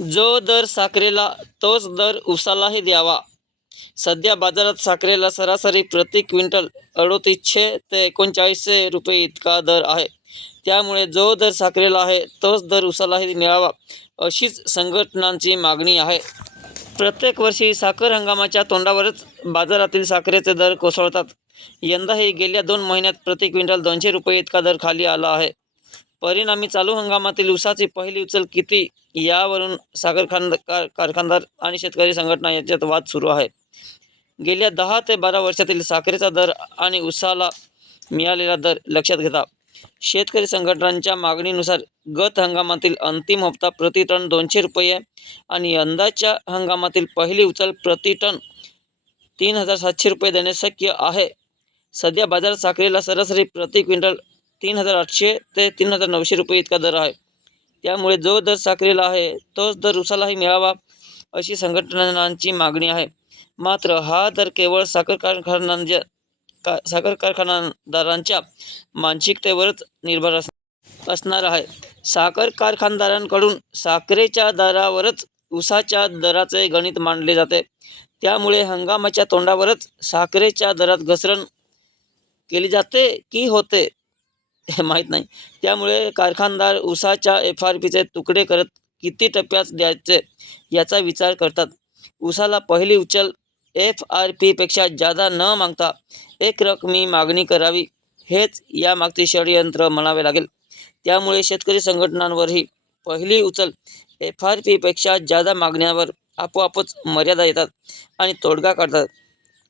जो दर साखरेला तोच दर उसालाही द्यावा. सध्या बाजारात साखरेला सरासरी प्रति क्विंटल अडोतीसशे ते एकोणचाळीसशे रुपये इतका दर आहे. त्यामुळे जो दर साखरेला आहे तोच दर उसालाही मिळावा अशीच संघटनांची मागणी आहे. प्रत्येक वर्षी साखर हंगामाच्या तोंडावरच बाजारातील साखरेचे दर कोसळतात. यंदाही गेल्या दोन महिन्यात प्रति क्विंटल दोनशे रुपये इतका दर खाली आला आहे. परिणामी चालू हंगामातील ऊसाची पहिली उचल किती यावरून साखर खान कार कारखानदार आणि शेतकरी संघटना यांच्यात वाद सुरू आहे. गेल्या दहा ते बारा वर्षातील साखरेचा दर आणि उसाला मिळालेला दर लक्षात घेता शेतकरी संघटनांच्या मागणीनुसार गत हंगामातील अंतिम हप्ता प्रति टन दोनशे रुपये आणि यंदाच्या हंगामातील पहिली उचल प्रति टन तीन हजार सातशे रुपये देणे शक्य आहे. सध्या बाजारात साखरेला सरासरी प्रति क्विंटल तीन हजार आठशे ते तीन हजार नऊशे रुपये इतका दर आहे. त्यामुळे जो दर साखरेला आहे तोच दर उसालाही मिळावा अशी संघटनांची मागणी आहे. मात्र हा दर केवळ साखर कारखान्यांच्या का साखर कारखानदारांच्या मानसिकतेवरच निर्भर अस असणार आहे. साखर कारखानदारांकडून साखरेच्या दरावरच उसाच्या दराचे गणित मांडले जाते. त्यामुळे हंगामाच्या तोंडावरच साखरेच्या दरात घसरण केली जाते की होते? हे माहीत नाही. त्यामुळे कारखानदार ऊसाच्या एफ आर पीचे तुकडे करत किती टप्प्यात द्यायचे याचा विचार करतात. ऊसाला पहिली उचल एफ आर पीपेक्षा जादा न मागता एक रकमी मागणी करावी. हेच यामागचे षडयंत्र म्हणावे लागेल. त्यामुळे शेतकरी संघटनांवरही पहिली उचल एफ आर पीपेक्षा जादा मागण्यावर आपोआपच मर्यादा येतात आणि तोडगा काढतात.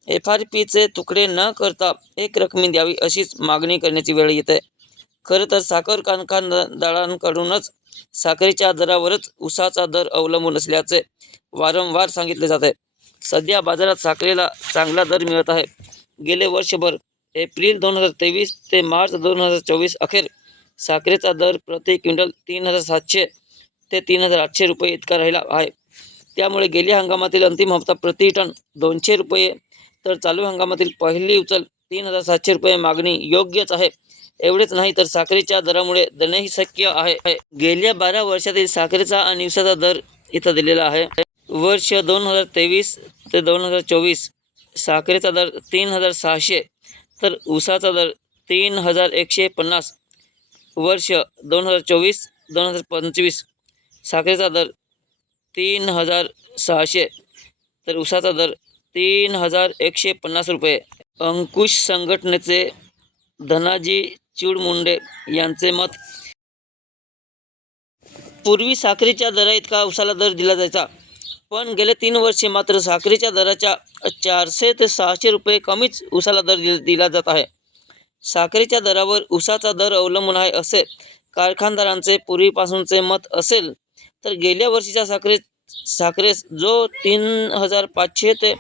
एफ आर पीचे तुकडे न करता एक रकमी द्यावी अशीच मागणी करण्याची वेळ येते. खरं तर साखर कारखानदारांकडूनच साखरेच्या दरावरच उसाचा दर अवलंबून असल्याचे वारंवार सांगितले जाते सध्या बाजारात साखरेला चांगला दर मिळत आहे. गेले वर्षभर एप्रिल दोन हजार तेवीस ते मार्च दोन हजार चोवीस अखेर साखरेचा दर प्रति क्विंटल तीन हजार सातशे ते तीन हजार आठशे रुपये इतका राहिला आहे. त्यामुळे गेल्या हंगामातील अंतिम हप्ता प्रति टन दोनशे रुपये तर चालू हंगामातील पहिली उचल तीन हजार सातशे रुपये मागणी योग्यच आहे. एवढेच नाही तर साखरेच्या दरामुळे देणेही शक्य आहे. गेल्या बारा वर्षातील साखरेचा आणि उसाचा दर इथं दिलेला आहे. वर्ष दोन हजार तेवीस ते दोन हजार चोवीस साखरेचा दर तीन हजार सहाशे तर ऊसाचा दर तीन हजार एकशे पन्नास वर्ष दोन हजार चोवीस दोन हजार पंचवीस साखरेचा दर तीन हजार सहाशे तर ऊसाचा दर तीन हजार एकशे पन्नास रुपये. अंकुश संघटनेचे धनाजी चिडमुंडे यांचे मत पूर्वी साखरेच्या दरा इतका उसाला दर दिला जायचा पण गेले तीन वर्षे मात्र साखरेच्या दराच्या चारशे ते सहाशे रुपये कमीच उसाला दर दि दिला जात आहे. साखरेच्या दरावर उसाचा दर अवलंबून आहे असे कारखानदारांचे पूर्वीपासूनचे मत असेल तर गेल्या वर्षीच्या साखरे साखरेस जो तीन हजार पाचशे ते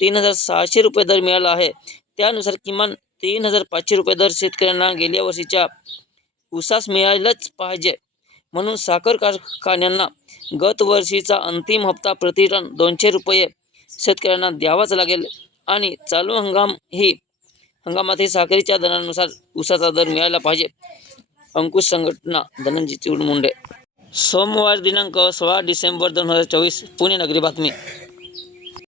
तीन हजार सहाशे रुपये दर मिळाला आहे. त्यानुसार किमान तीन हजार पाचशे रुपये दर शेतकऱ्यांना गेल्या वर्षीच्या उसास मिळायलाच पाहिजे. म्हणून साखर कारखान्यांना गत वर्षीचा अंतिम हप्ता प्रतिटन दोनशे रुपये शेतकऱ्यांना द्यावाच लागेल आणि चालू हंगाम ही हंगामातही साखरेच्या दरानुसार उसाचा दर मिळायला पाहिजे. अंकुश संघटना धनंजय चिवडमुंडे. सोमवार दिनांक सोळा डिसेंबर दोन हजार चोवीस पुणे नगरी बातमी.